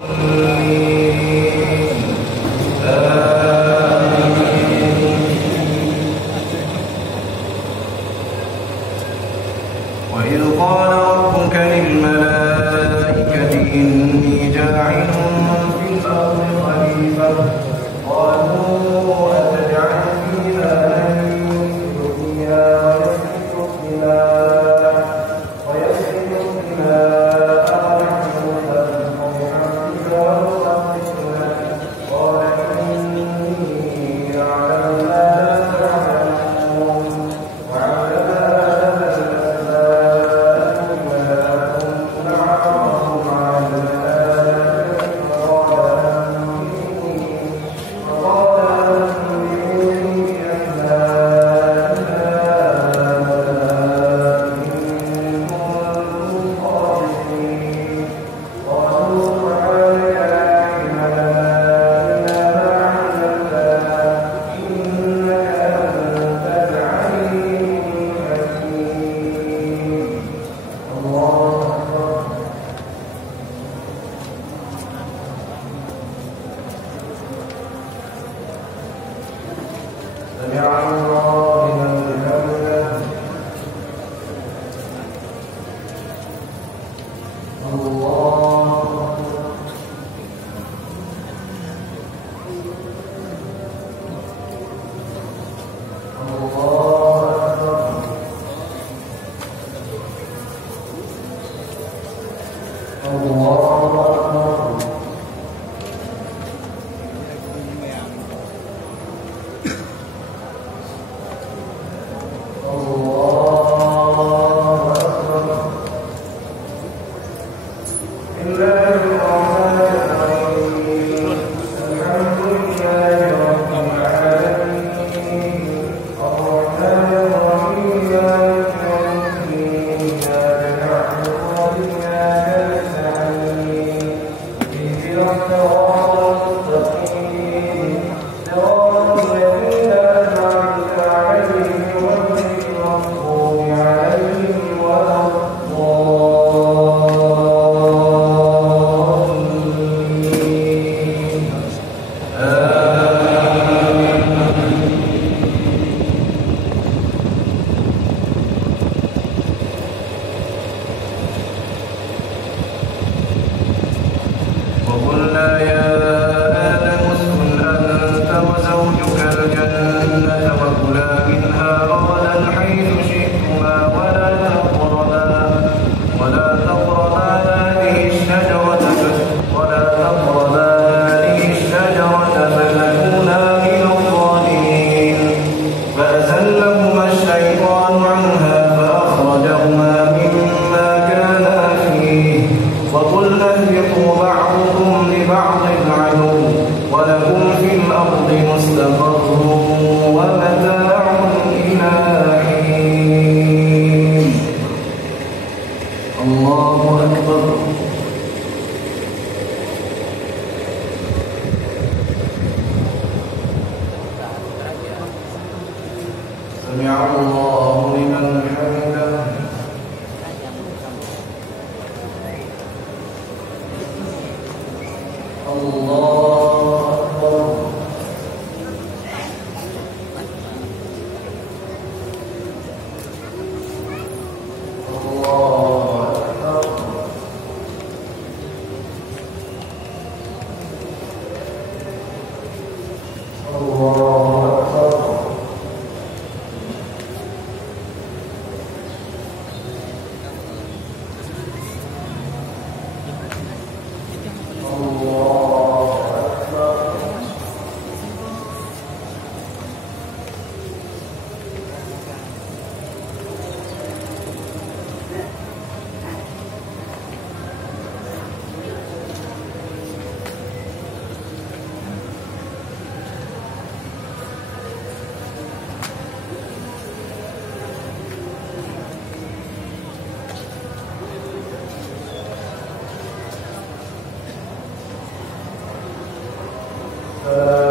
وإذ قال ربك للملائكة إني جاعل في الأرض خليفة قالوا أتجعل فيها من يفسد فيها ويسفك الدماء ونحن نسبح بحمدك ونقدس لك قال إني أعلم ما لا تعلمون وعلم آدم الأسماء كلها ثم عرضهم على الملائكة فقال أنبئوني بأسماء هؤلاء إن كنتم صادقين قالوا سبحانك لا علم لنا إلا ما علمتنا إنك أنت العليم الحكيم. الله أكبر. سمع الله لمن حمده. الله أكبر. الله أكبر. الله أكبر. وقلنا يا آدم اسكن أنت وزوجك الجنة وكلا منها رغدا حيث شئتما ولا تقربا هذه الشجرة فتكونا من الظالمين فأزلهما الشيطان عنها فأخرجهما مما كانا فيه وقلنا اهبطوا بعضكم لبعض عدو ولكم في الأرض مستقر ومتاع إلى حين. الله أكبر. سمع الله لمن حمده. الله أكبر. الله أكبر. الله أكبر. فلا